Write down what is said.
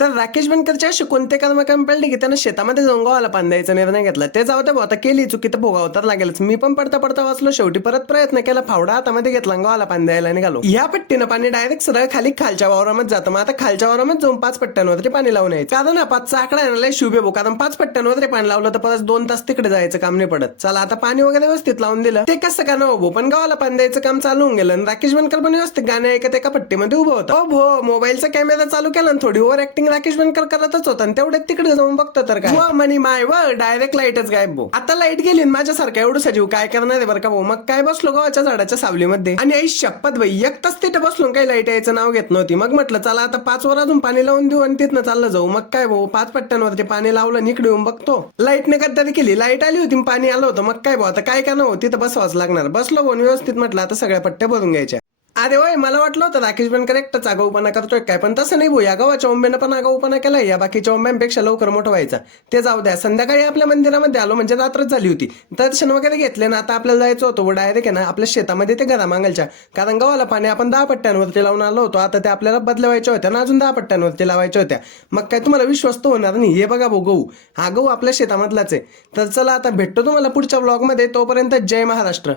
तर राकेश बनकरच्या असे कोणते कर्म कमी पडले की त्यानं शेतामध्ये जाऊन गव्हाला पाणी द्यायचा निर्णय घेतला. ते जाऊ दे, आता केली चुकी तर भोगावं तर लागेलच. मी पण पडता पडता वाचलो, शेवटी परत प्रयत्न केला, फावडा हातामध्ये घेतला, गव्हाला पाणी द्यायला निघालो. या पट्टीनं पाणी डायरेक्ट सरळ खाली खालच्या वावरामध्ये जातं. मग आता खालच्या वावरामध्ये जाऊन 5 पट्ट्यांवर पाणी लावून यायचं. कारण हा 5चा आकडा आहे ना, शुभे भाऊ. कारण 5 पट्ट्यांवर पाणी लावलं तर परत 2 तास तिकडे जायचं काम नाही पडत. चला आता पाणी वगैरे व्यवस्थित लावून दिलं. ते कसं का भाऊ, पण गव्हाला पाणी द्यायचं काम चालू होऊन गेलं. राकेश बनकर पण व्यवस्थित गाणे ऐकत एका पट्टीमध्ये उभं होता. हो, मोबाईलचा कॅमेरा चालू केला आणि थोडी ओव्हर ऍक्टिंग राकेश बनकर करतच होता. तेवढ्यात तिकडे जाऊन बघतो तर काय मनी माय डायरेक्ट लाईटच गायब भाऊ. आता लाईट गेली माझ्यासारखा एवढं सजीव काय करणार आहे बरं का भाऊ. मग काय बसलो गावाच्या झाडाच्या सावलीमध्ये आणि आई शपथ भाई एक तास तिथे बसलो, काही लाईट यायचं नाव घेत नव्हती. मग म्हटलं चला आता 5 वर अजून पाणी लावून देऊ आणि तिथनं चाललं जाऊ. मग काय भाऊ 5 पट्ट्यांवरती पाणी लावलं, निकडे येऊन बघतो लाईटने गद्दारी केली. लाईट आली होती, पाणी आलं होतं. मग काय भाऊ आता काय करणार होती, तिथं बसवाच लागणार. बसलो भाऊ व्यवस्थित. म्हटलं आता सगळ्या पट्ट्या भरून घ्यायच्या. अरे वय मला वाटलं होतं राकेश बनकर एकटाच आगाऊपणा करतोय काय, पण तसं नाही भाऊ. या गावाच्या ओंब्यानं पण आगाऊपणा केला. या बाकीच्या ओंब्यांपेक्षा लवकर मोठं व्हायचा. ते जाऊ द्या. संध्याकाळी आपल्या मंदिरामध्ये आलो, म्हणजे रात्रच झाली होती. दर्शन वगैरे घेतले ना. आता आपल्याला जायचं होतं डायरेक्ट आहे ना आपल्या शेतामध्ये ते घरा मागायच्या. कारण गव्हाला पाणी आपण 10 पट्ट्यांवरती लावून आलो होतो. आता ते आपल्याला बदलवायच्या होत्या ना, अजून 10 पट्ट्यांवरती लावायच्या होत्या. मग काय तुम्हाला विश्वास तर होणार नाही. हे बघा भाऊ गहू, हा गहू आपल्या शेतामधलाच आहे. तर चला आता भेटतो तुम्हाला पुढच्या ब्लॉगमध्ये. तोपर्यंत जय महाराष्ट्र.